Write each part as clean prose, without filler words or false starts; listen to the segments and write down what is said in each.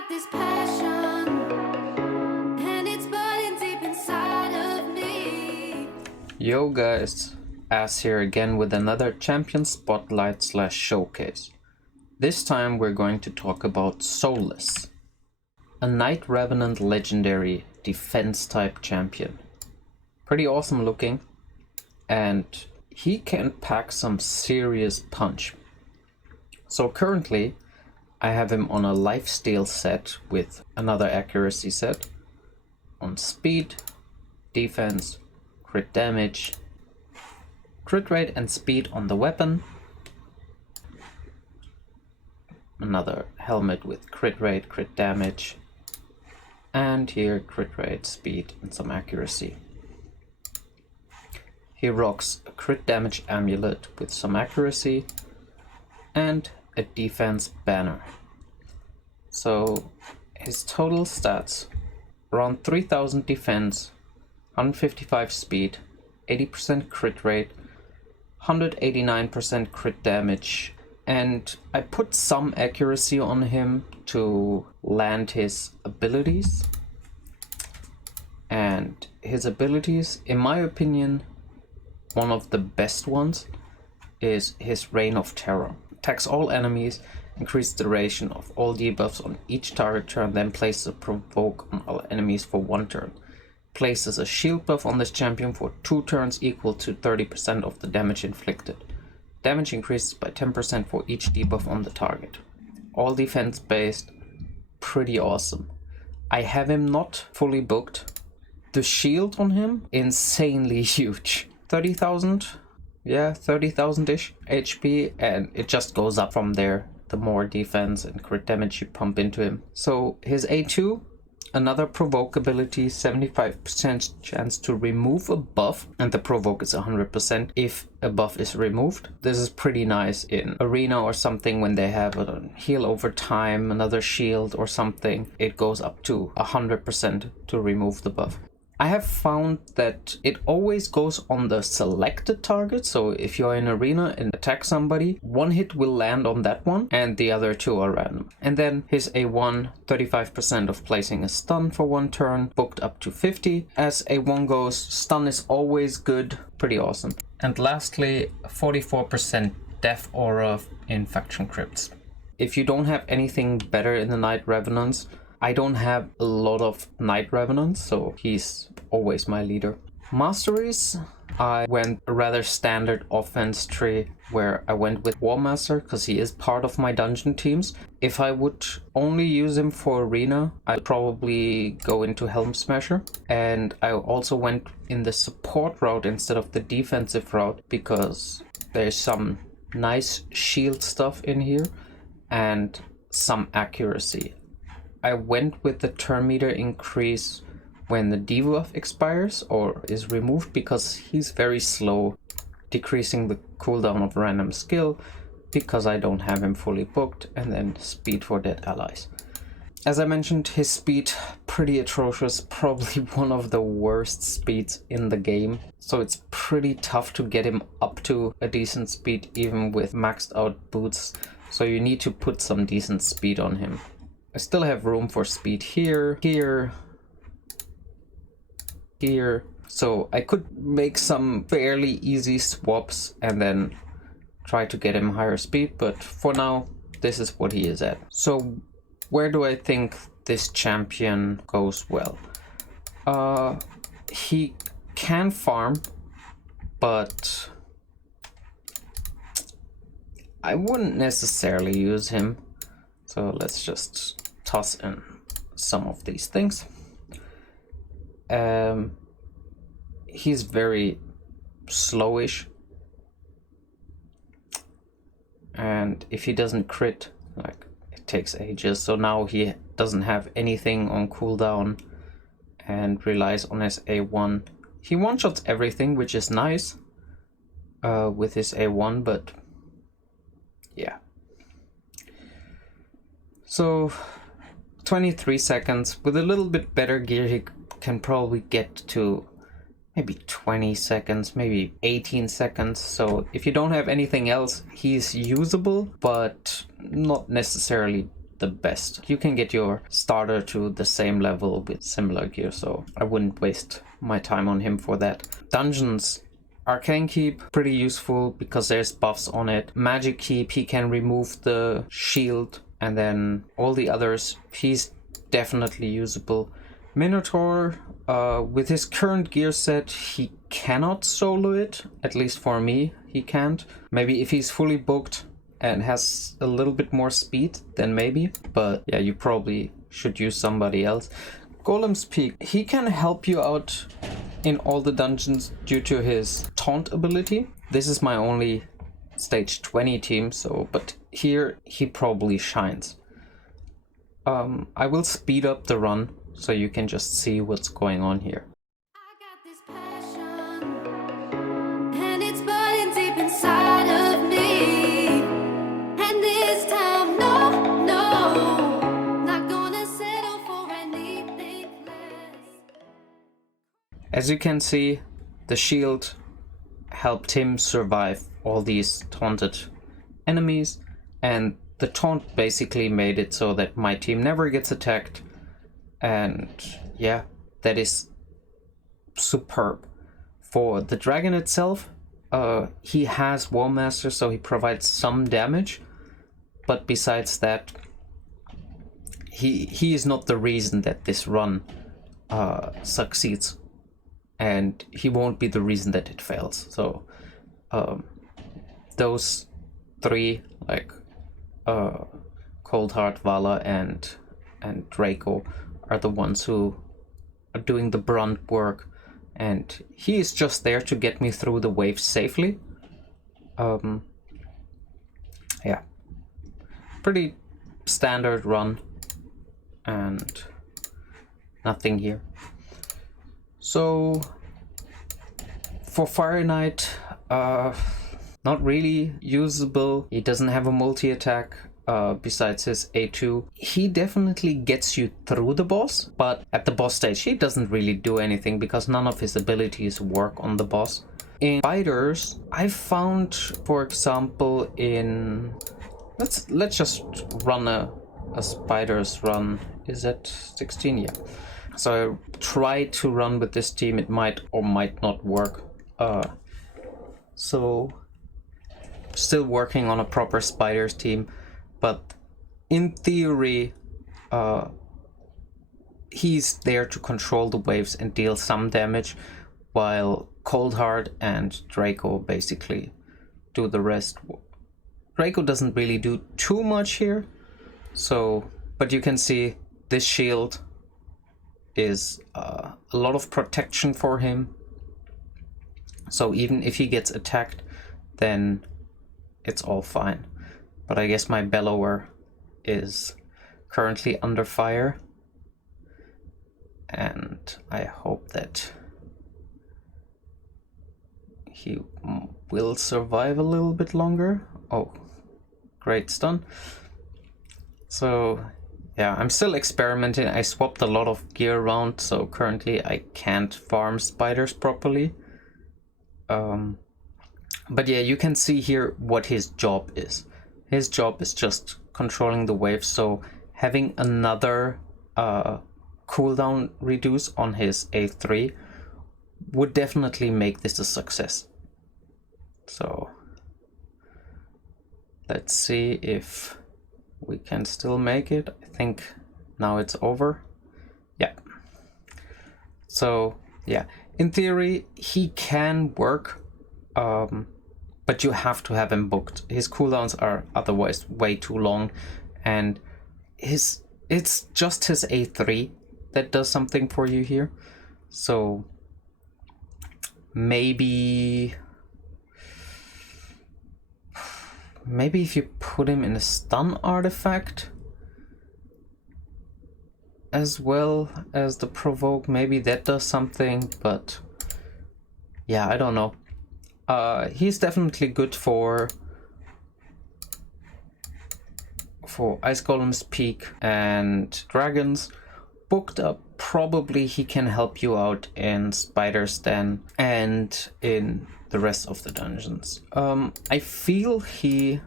got this passion, and it's burning deep inside of me. Yo guys, Az here again with another Champion Spotlight / Showcase. This time we're going to talk about Soulless, a Night Revenant legendary defense type champion. Pretty awesome looking, and he can pack some serious punch. So currently I have him on a lifesteal set with another accuracy set, on speed, defense, crit damage, crit rate and speed on the weapon, another helmet with crit rate, crit damage, and here crit rate, speed and some accuracy. He rocks a crit damage amulet with some accuracy and a defense banner. So his total stats around 3000 defense, 155 speed, 80% crit rate, 189% crit damage, and I put some accuracy on him to land his abilities. And his abilities, in my opinion, one of the best ones is his Reign of Terror. Attacks all enemies, increase the duration of all debuffs on each target turn, then places a provoke on all enemies for 1 turn. Places a shield buff on this champion for 2 turns equal to 30% of the damage inflicted. Damage increases by 10% for each debuff on the target. All defense based, pretty awesome. I have him not fully booked. The shield on him, insanely huge. 30,000? Yeah, 30,000-ish HP, and it just goes up from there the more defense and crit damage you pump into him. So his A2, another provoke ability, 75% chance to remove a buff, and the provoke is 100% if a buff is removed. This is pretty nice in arena or something when they have a heal over time, another shield or something. It goes up to 100% to remove the buff. I have found that it always goes on the selected target, so if you're in arena and attack somebody, 1 hit will land on that one and the other 2 are random. And then his A1, 35% of placing a stun for 1 turn, booked up to 50. As A1 goes, stun is always good, pretty awesome. And lastly, 44% death aura in faction crypts. If you don't have anything better in the Night Revenants, I don't have a lot of Night Revenants, so he's always my leader. Masteries, I went a rather standard offense tree where I went with War Master because he is part of my dungeon teams. If I would only use him for arena, I'd probably go into Helm Smasher. And I also went in the support route instead of the defensive route because there's some nice shield stuff in here and some accuracy. I went with the turn meter increase when the debuff expires or is removed because he's very slow, decreasing the cooldown of random skill because I don't have him fully booked, and then speed for dead allies. As I mentioned, his speed pretty atrocious, probably one of the worst speeds in the game. So it's pretty tough to get him up to a decent speed even with maxed out boots. So you need to put some decent speed on him. I still have room for speed here, here, here. So I could make some fairly easy swaps and then try to get him higher speed, but for now, this is what he is at. So where do I think this champion goes well? He can farm, but I wouldn't necessarily use him. So let's just toss in some of these things. He's very slowish, and if he doesn't crit, like, it takes ages. So now he doesn't have anything on cooldown and relies on his A1. He one-shots everything, which is nice with his A1, but yeah. So 23 seconds. With a little bit better gear, he can probably get to maybe 20 seconds, maybe 18 seconds. So if you don't have anything else, he's usable, but not necessarily the best. You can get your starter to the same level with similar gear, so I wouldn't waste my time on him for that. Dungeons. Arcane Keep, pretty useful because there's buffs on it. Magic Keep, he can remove the shield, and then all the others, he's definitely usable. Minotaur, with his current gear set, he cannot solo it, at least for me, he can't. Maybe if he's fully booked and has a little bit more speed, then maybe. But yeah, you probably should use somebody else. Golem's Peak, he can help you out in all the dungeons due to his taunt ability. This is my only stage 20 team, so but here he probably shines. I will speed up the run so you can just see what's going on here. I got this passion, and it's burning deep inside of me. And this time, no, not gonna settle for anything less. As you can see, the shield helped him survive all these taunted enemies, and the taunt basically made it so that my team never gets attacked. And yeah, that is superb. For the dragon itself, he has Warmaster, so he provides some damage, but besides that, he is not the reason that this run succeeds, and he won't be the reason that it fails. So those three, like Coldheart, Vala, and Draco, are the ones who are doing the brunt work, and he is just there to get me through the waves safely. Yeah, pretty standard run, and nothing here. So for Fire Knight, not really usable. He doesn't have a multi-attack besides his A2. He definitely gets you through the boss, but at the boss stage he doesn't really do anything because none of his abilities work on the boss. In spiders, I found, for example, in let's just run a spiders run. Is that 16? Yeah. So I tried to run with this team. It might or might not work. So still working on a proper spiders team, but in theory he's there to control the waves and deal some damage, while Coldheart and Draco basically do the rest. Draco doesn't really do too much here, so but you can see this shield is a lot of protection for him, so even if he gets attacked, then it's all fine. But I guess my Bellower is currently under fire, and I hope that he will survive a little bit longer. Oh, great stun. So yeah, I'm still experimenting. I swapped a lot of gear around, so currently I can't farm spiders properly. But yeah, you can see here what his job is. His job is just controlling the waves, so having another cooldown reduce on his A3 would definitely make this a success. So let's see if we can still make it. I think now it's over. Yeah. So yeah, in theory he can work, but you have to have him booked. His cooldowns are otherwise way too long, and it's just his A3 that does something for you here. So maybe if you put him in a stun artifact as well as the provoke, maybe that does something, but yeah, I don't know. He's definitely good for Ice Golem's Peak and Dragons. Booked up, probably he can help you out in Spider's Den and in the rest of the dungeons. I feel he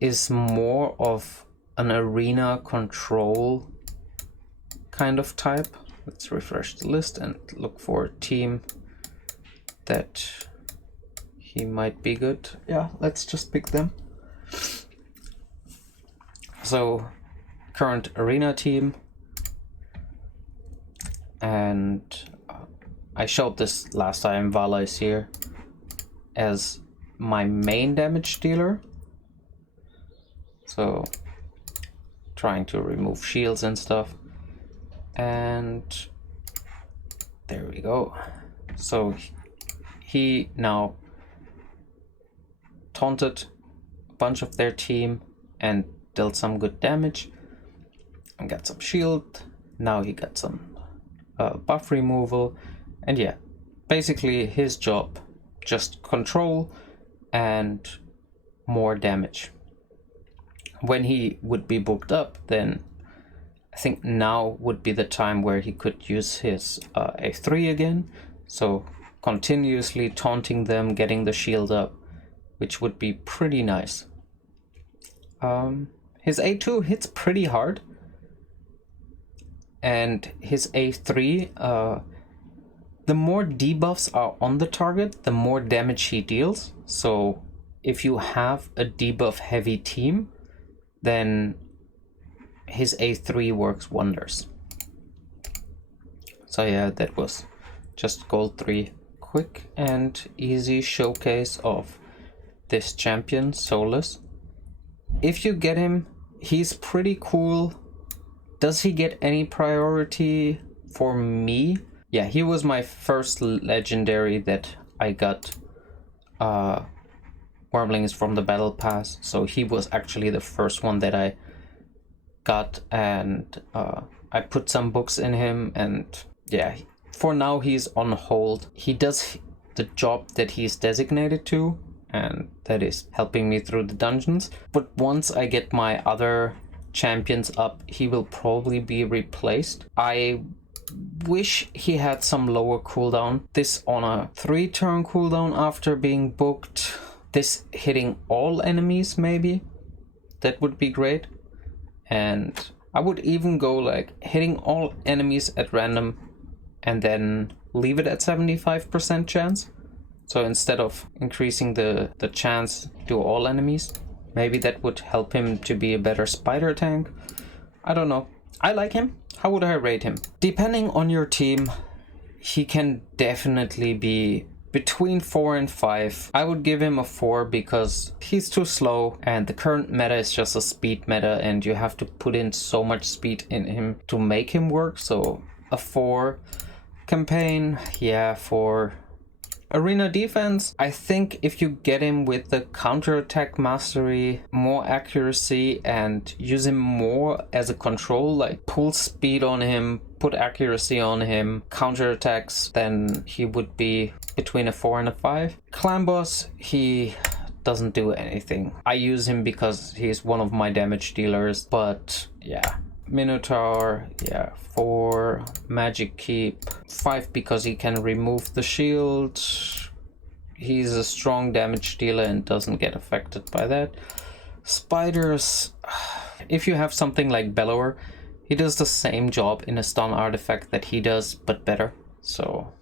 is more of an arena control kind of type. Let's refresh the list and look for a team that he might be good. Yeah, let's just pick them. So, current arena team. And I showed this last time. Vala is here as my main damage dealer. So, trying to remove shields and stuff. And there we go. So he now taunted a bunch of their team and dealt some good damage and got some shield. Now he got some buff removal, and yeah, basically his job just control and more damage. When he would be booked up, then I think now would be the time where he could use his A3 again. So continuously taunting them, getting the shield up, which would be pretty nice. His A2 hits pretty hard. And his A3, the more debuffs are on the target, the more damage he deals. So if you have a debuff heavy team, then his A3 works wonders. So yeah, that was just gold 3. Quick and easy showcase of this champion, Soulless. If you get him, he's pretty cool. Does he get any priority for me? Yeah, he was my first legendary that I got. Wormlings from the battle pass, so he was actually the first one that I got, and I put some books in him, and yeah, for now he's on hold. He does the job that he's designated to, and that is helping me through the dungeons. But once I get my other champions up, he will probably be replaced. I wish he had some lower cooldown. This on a 3-turn cooldown after being booked. This hitting all enemies maybe. That would be great. And I would even go like hitting all enemies at random and then leave it at 75% chance. So instead of increasing the chance to all enemies, maybe that would help him to be a better spider tank. I don't know. I like him. How would I rate him? Depending on your team, he can definitely be between 4 and 5. I would give him a 4 because he's too slow and the current meta is just a speed meta and you have to put in so much speed in him to make him work. So a 4. Campaign, yeah, 4. Arena defense, I think if you get him with the counterattack mastery, more accuracy, and use him more as a control, like pull speed on him, put accuracy on him, counterattacks, then he would be between a 4 and a 5. Clan boss, he doesn't do anything. I use him because he's one of my damage dealers, but yeah. Minotaur, yeah, 4. Magic Keep, 5 because he can remove the shield. He's a strong damage dealer and doesn't get affected by that. Spiders, if you have something like Bellower, he does the same job in a stun artifact that he does, but better. So,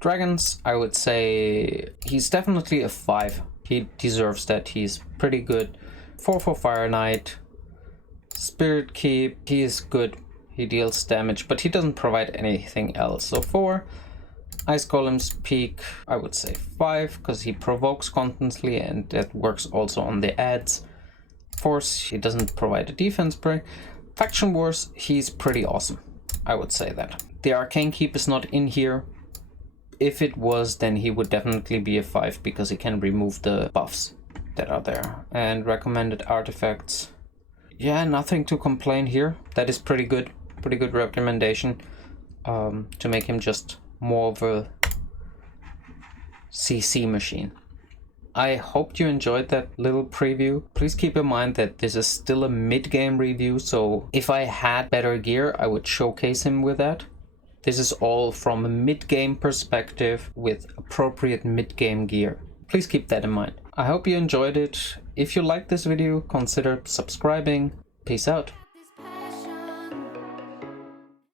dragons, I would say he's definitely a 5. He deserves that, he's pretty good. 4 for Fire Knight. Spirit Keep, he is good, he deals damage, but he doesn't provide anything else. So 4. Ice Golem's Peak, I would say 5, because he provokes constantly and that works also on the ads. Force, he doesn't provide a defense break. Faction Wars, he's pretty awesome, I would say that. The Arcane Keep is not in here. If it was, then he would definitely be a 5, because he can remove the buffs that are there. And recommended artifacts. Yeah, nothing to complain here. That is pretty good recommendation to make him just more of a CC machine. I hope you enjoyed that little preview. Please keep in mind that this is still a mid-game review, so if I had better gear, I would showcase him with that. This is all from a mid-game perspective with appropriate mid-game gear. Please keep that in mind. I hope you enjoyed it. If you liked this video, consider subscribing, Peace out.